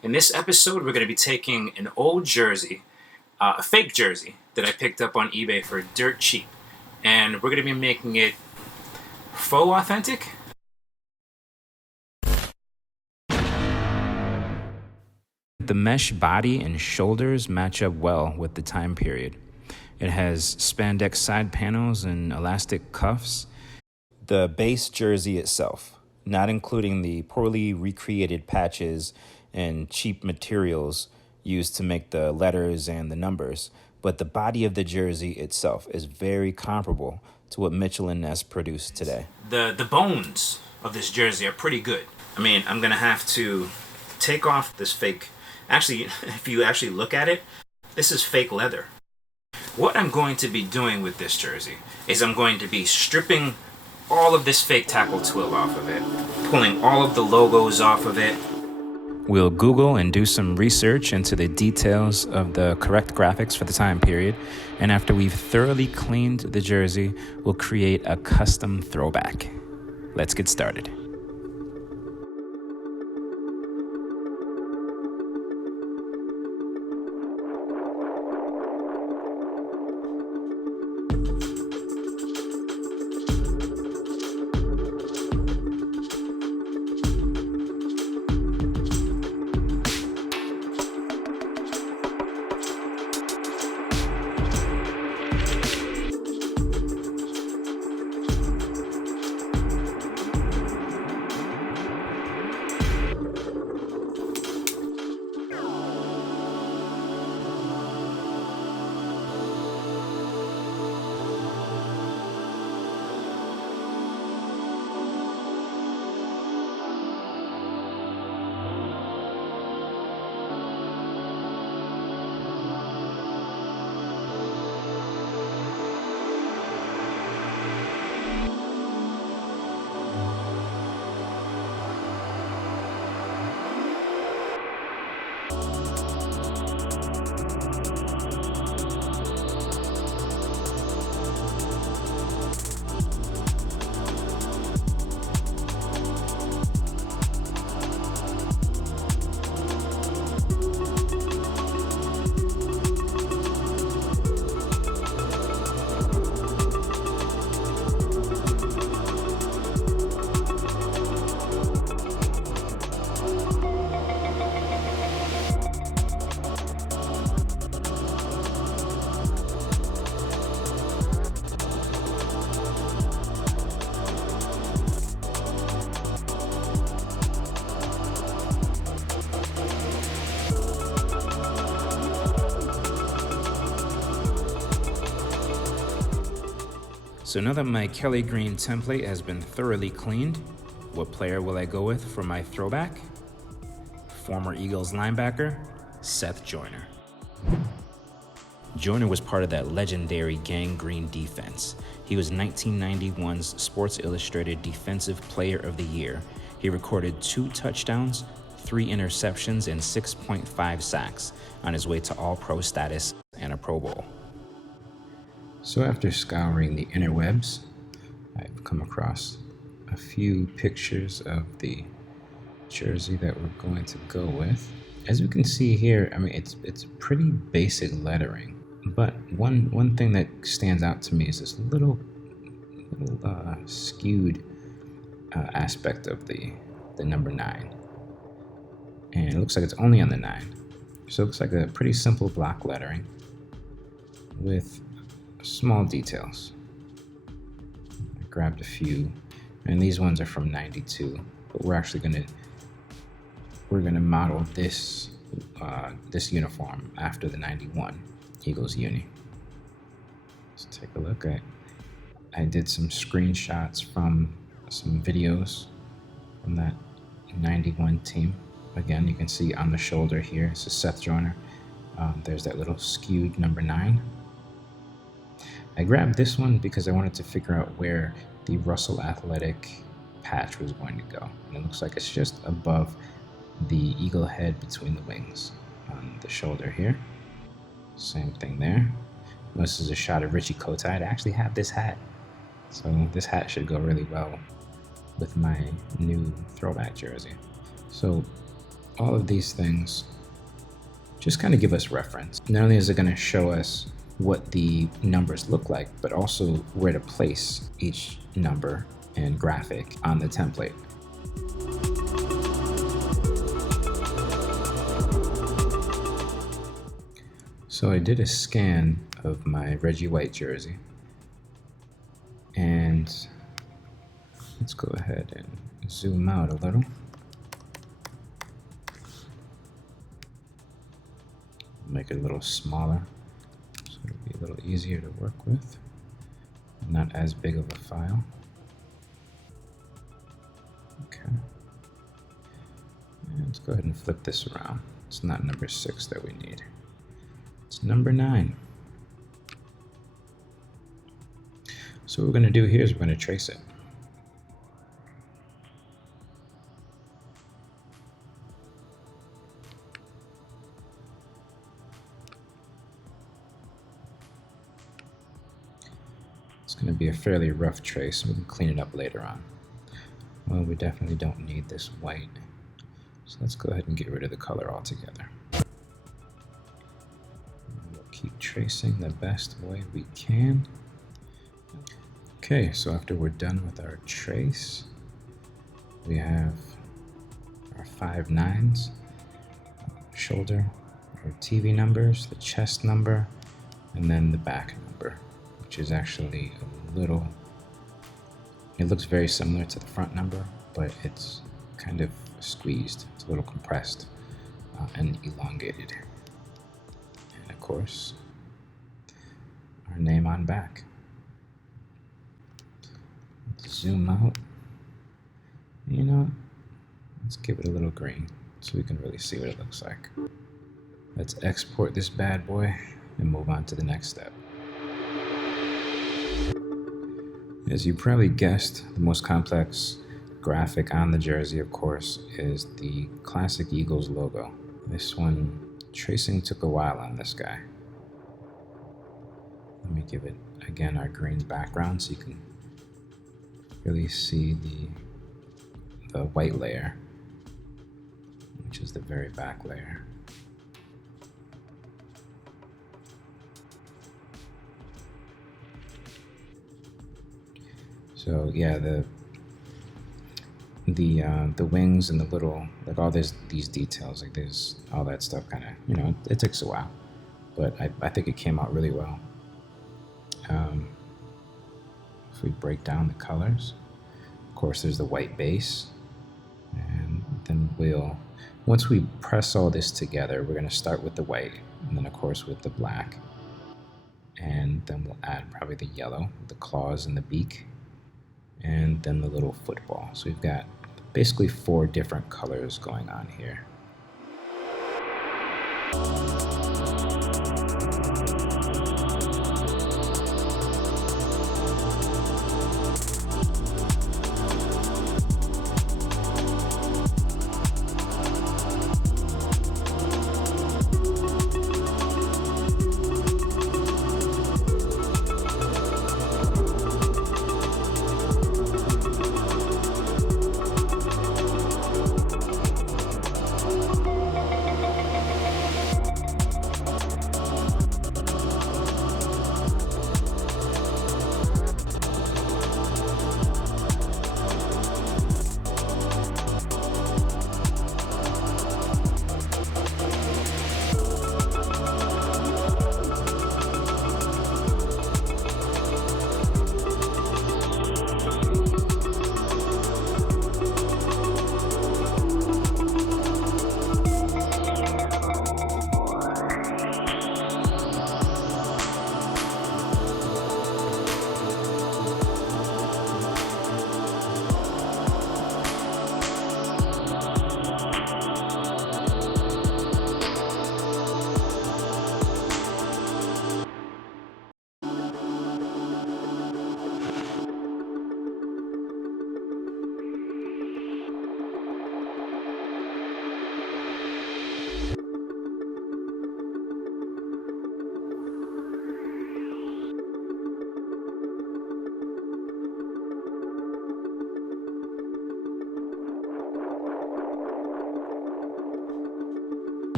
In this episode, we're going to be taking an old jersey, a fake jersey that I picked up on eBay for dirt cheap, and we're going to be making it faux authentic. The mesh body and shoulders match up well with the time period. It has spandex side panels and elastic cuffs. The base jersey itself, not including the poorly recreated patches and cheap materials used to make the letters and the numbers, but the body of the jersey itself is very comparable to what Mitchell and Ness produced today. The bones of this jersey are pretty good. I mean, I'm gonna have to take off this fake. Actually, if you actually look at it, this is fake leather. What I'm going to be doing with this jersey is I'm going to be stripping all of this fake tackle twill off of it, pulling all of the logos off of it. We'll Google and do some research into the details of the correct graphics for the time period, and after we've thoroughly cleaned the jersey, we'll create a custom throwback. Let's get started. So now that my Kelly Green template has been thoroughly cleaned, what player will I go with for my throwback? Former Eagles linebacker, Seth Joyner. Joyner was part of that legendary gang green defense. He was 1991's Sports Illustrated Defensive Player of the Year. He recorded 2 touchdowns, 3 interceptions, and 6.5 sacks on his way to All-Pro status and a Pro Bowl. So after scouring the interwebs, I've come across a few pictures of the jersey that we're going to go with. As you can see here, I mean, it's pretty basic lettering, but one thing that stands out to me is this little skewed aspect of the number 9, and it looks like it's only on the 9. So it looks like a pretty simple block lettering with small details. I grabbed a few, and these ones are from 92, but we're gonna model this this uniform after the 91 Eagles uni. Let's take a look at. I did some screenshots from some videos from that 91 team. Again, you can see on the shoulder here, it's a Seth Joyner. There's that little skewed number 9. I grabbed this one because I wanted to figure out where the Russell Athletic patch was going to go. And it looks like it's just above the eagle head between the wings on the shoulder here. Same thing there. This is a shot of Richie Kotite. I actually have this hat. So this hat should go really well with my new throwback jersey. So all of these things just kind of give us reference. Not only is it going to show us what the numbers look like, but also where to place each number and graphic on the template. So I did a scan of my Reggie White jersey, and let's go ahead and zoom out a little. Make it a little smaller so it'll be a little easier to work with, not as big of a file. Okay, and let's go ahead and flip this around. It's not number 6 that we need, it's number 9. So what we're going to do here is we're going to trace it. It's going to be a fairly rough trace. We can clean it up later on. Well, we definitely don't need this white. So let's go ahead and get rid of the color altogether. We'll keep tracing the best way we can. Okay, so after we're done with our trace, we have our 5 9s, shoulder, our TV numbers, the chest number, and then the back number, which is actually a little, it looks very similar to the front number, but it's kind of squeezed. It's a little compressed and elongated. And of course, our name on back. Let's zoom out. You know what? Let's give it a little green so we can really see what it looks like. Let's export this bad boy and move on to the next step. As you probably guessed, the most complex graphic on the jersey, of course, is the classic Eagles logo. This one, tracing took a while on this guy. Let me give it, again, our green background so you can really see the white layer, which is the very back layer. So yeah, the wings and the little, like all these details, like there's all that stuff kind of, you know, it takes a while, but I think it came out really well. If we break down the colors, of course there's the white base, and then once we press all this together, we're going to start with the white, and then of course with the black, and then we'll add probably the yellow, the claws and the beak, and then the little football. So we've got basically 4 different colors going on here.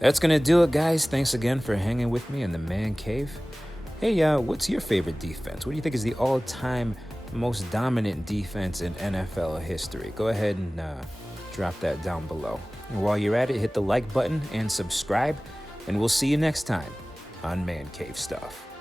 That's gonna do it, guys. Thanks again for hanging with me in the man cave. Hey, what's your favorite defense? What do you think is the all-time most dominant defense in NFL history? Go ahead and drop that down below. And while you're at it, hit the like button and subscribe, and we'll see you next time on Man Cave Stuff.